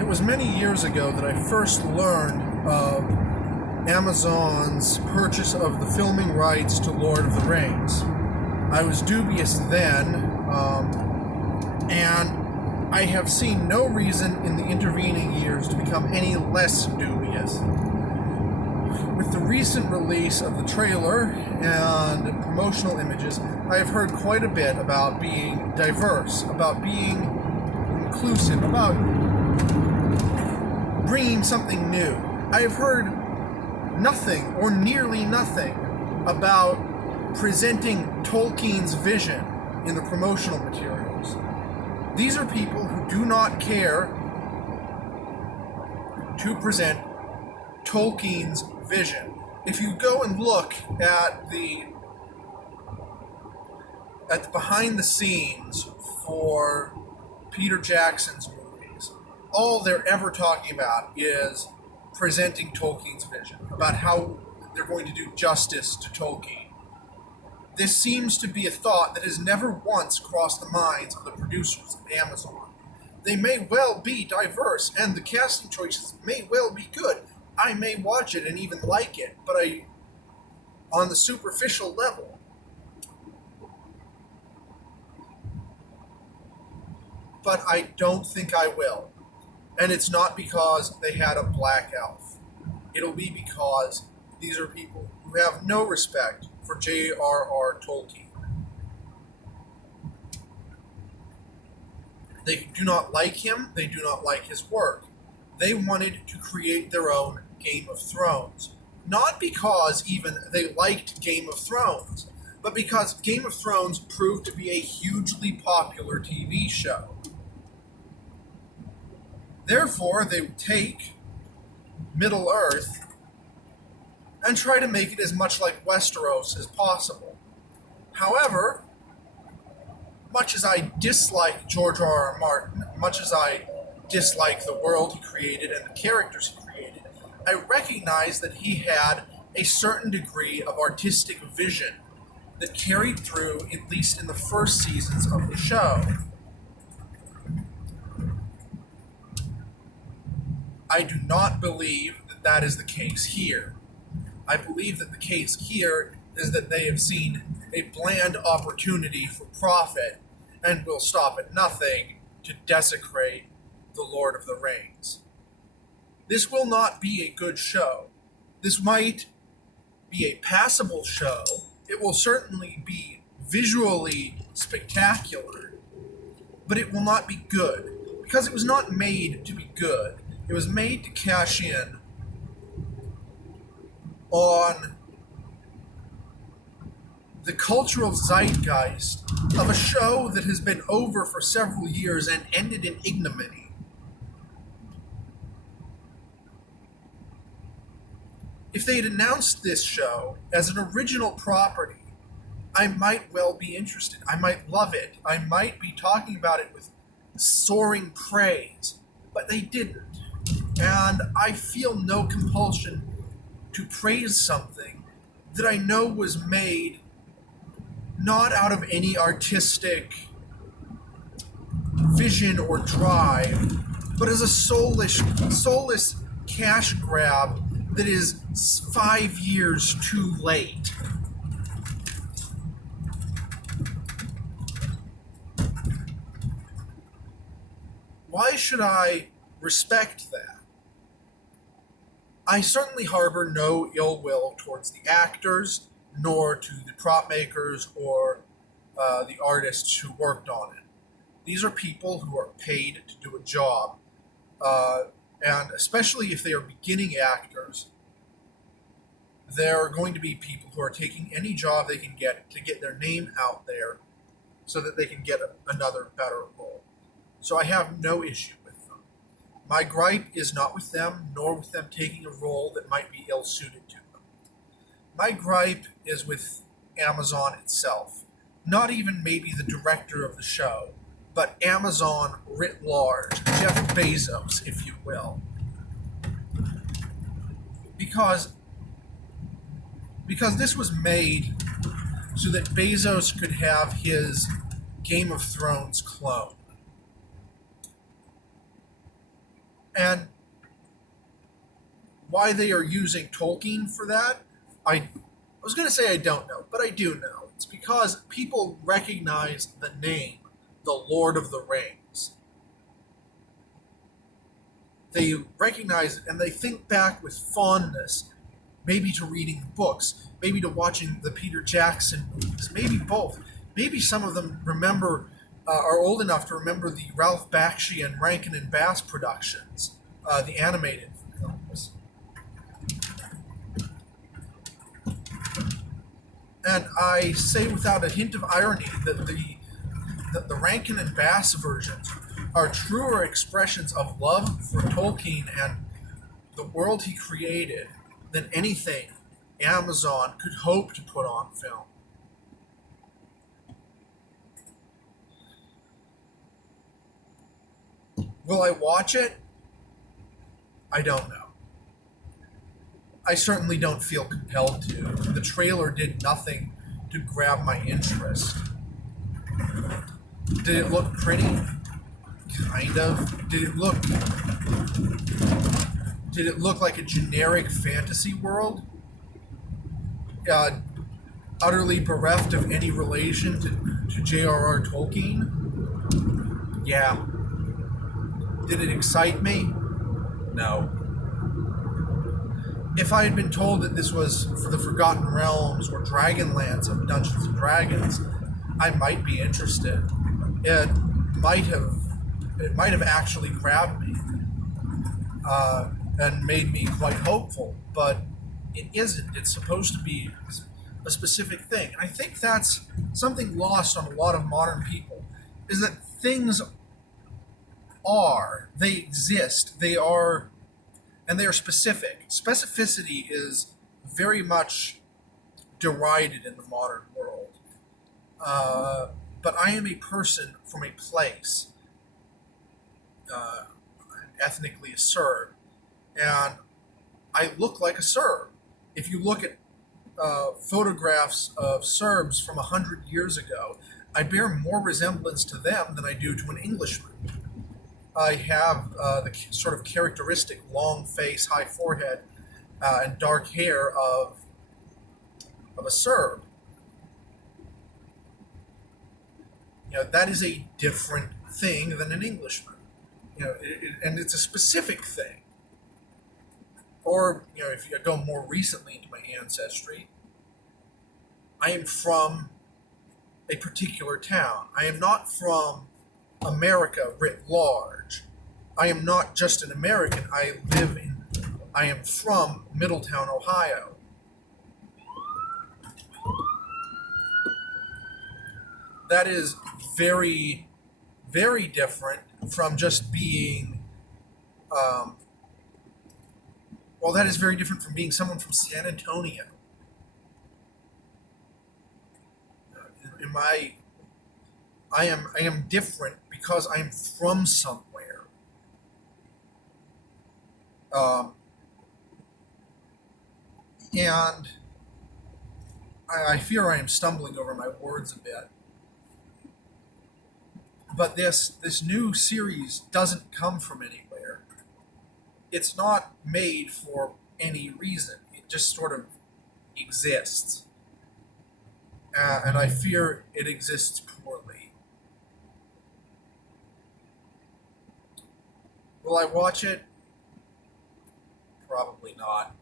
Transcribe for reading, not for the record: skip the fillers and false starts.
It was many years ago that I first learned of Amazon's purchase of the filming rights to Lord of the Rings. I was dubious then, and I have seen no reason in the intervening years to become any less dubious. With the recent release of the trailer and promotional images, I have heard quite a bit about being diverse, about being inclusive, about bringing something new. I have heard nothing, or nearly nothing, about presenting Tolkien's vision in the promotional materials. These are people who do not care to present Tolkien's vision. If you go and look at the behind the scenes for Peter Jackson's movies, all they're ever talking about is presenting Tolkien's vision, about how they're going to do justice to Tolkien. This seems to be a thought that has never once crossed the minds of the producers of Amazon. They may well be diverse, and the casting choices may well be good. I may watch it and even like it, but on the superficial level. But I don't think I will. And it's not because they had a black elf. It'll be because these are people who have no respect for J.R.R. Tolkien. They do not like him. They do not like his work. They wanted to create their own Game of Thrones. Not because even they liked Game of Thrones, but because Game of Thrones proved to be a hugely popular TV show. Therefore, they would take Middle-earth and try to make it as much like Westeros as possible. However, much as I dislike George R.R. Martin, much as I dislike the world he created and the characters he created, I recognize that he had a certain degree of artistic vision that carried through, at least in the first seasons of the show. I do not believe that that is the case here. I believe that the case here is that they have seen a bland opportunity for profit and will stop at nothing to desecrate the Lord of the Rings. This will not be a good show. This might be a passable show. It will certainly be visually spectacular, but it will not be good, because it was not made to be good. It was made to cash in on the cultural zeitgeist of a show that has been over for several years and ended in ignominy. If they had announced this show as an original property, I might well be interested. I might love it. I might be talking about it with soaring praise, but they didn't. And I feel no compulsion to praise something that I know was made not out of any artistic vision or drive, but as a soulless cash grab that is 5 years too late. Why should I respect that? I certainly harbor no ill will towards the actors, nor to the prop makers or the artists who worked on it. These are people who are paid to do a job, and especially if they are beginning actors, there are going to be people who are taking any job they can get to get their name out there so that they can get another better role. So I have no issue with them. My gripe is not with them, nor with them taking a role that might be ill-suited to them. My gripe is with Amazon itself. Not even maybe the director of the show, but Amazon writ large, Jeff Bezos, if you will. Because this was made so that Bezos could have his Game of Thrones clone. And why they are using Tolkien for that, I was going to say I don't know, but I do know. It's because people recognize the name, the Lord of the Rings. They recognize it and they think back with fondness, maybe to reading books, maybe to watching the Peter Jackson movies, maybe both. Maybe some of them are old enough to remember the Ralph Bakshi and Rankin and Bass productions, the animated films. And I say without a hint of irony that the Rankin and Bass versions are truer expressions of love for Tolkien and the world he created than anything Amazon could hope to put on film. Will I watch it? I don't know. I certainly don't feel compelled to. The trailer did nothing to grab my interest. Did it look pretty? Kind of. Did it look like a generic fantasy world? Uh, Utterly bereft of any relation to J.R.R. Tolkien? Yeah. Did it excite me? No. If I had been told that this was for the Forgotten Realms or Dragonlance of Dungeons and Dragons, I might be interested. It might have it might have actually grabbed me and made me quite hopeful, but it isn't. It's supposed to be a specific thing. And I think that's something lost on a lot of modern people, is that things they exist, and they are specific. Specificity is very much derided in the modern world. But I am a person from a place, uh, ethnically a Serb, and I look like a Serb. If you look at photographs of Serbs from 100 years ago, I bear more resemblance to them than I do to an Englishman. I have the sort of characteristic long face, high forehead, and dark hair of a Serb. That is a different thing than an Englishman. And it's a specific thing. Or if you go more recently into my ancestry, I am from a particular town. I am not from America writ large. I am not just an American. I am from Middletown, Ohio. That is very, very different from just being, that is very different from being someone from San Antonio. I am different because I am from somewhere. And I fear I am stumbling over my words a bit. But this new series doesn't come from anywhere. It's not made for any reason. It just sort of exists. And I fear it exists poorly. Will I watch it? Probably not.